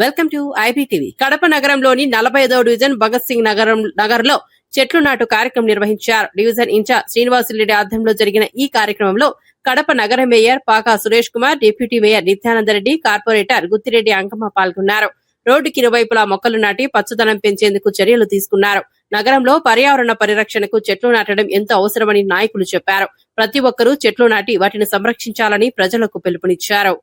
Welcome to IBTV. Kadapa నగరంలోని 45వ division Bhagat Singh నగర్లో చెట్లు నాటు కార్యక్రమం నిర్వహించారు. డివిజన్ ఇన్ఛార్జ్ శ్రీనివాసులరెడ్డి ఆధ్వర్యంలో జరిగిన ఈ కార్యక్రమంలో కడప నగర mayor pak Suresh Kumar, deputy mayor Nityananda Reddy, corporator గుత్తిరెడ్డి Ankamma పాల్గొన్నారు. రోడ్డుకి ఇరువైపులా మొక్కలు నాటి పచ్చదనం పెంచేందుకు చర్యలు తీసుకున్నారు. నగరంలో పర్యావరణ పరిరక్షణకు చెట్లు నాటడం ఎంతో అవసరమని నాయకులు చెప్పారు. ప్రతి ఒక్కరూ చెట్లు నాటి వాటిని సంరక్షించాలని ప్రజలకు పిలుపునిచ్చారు.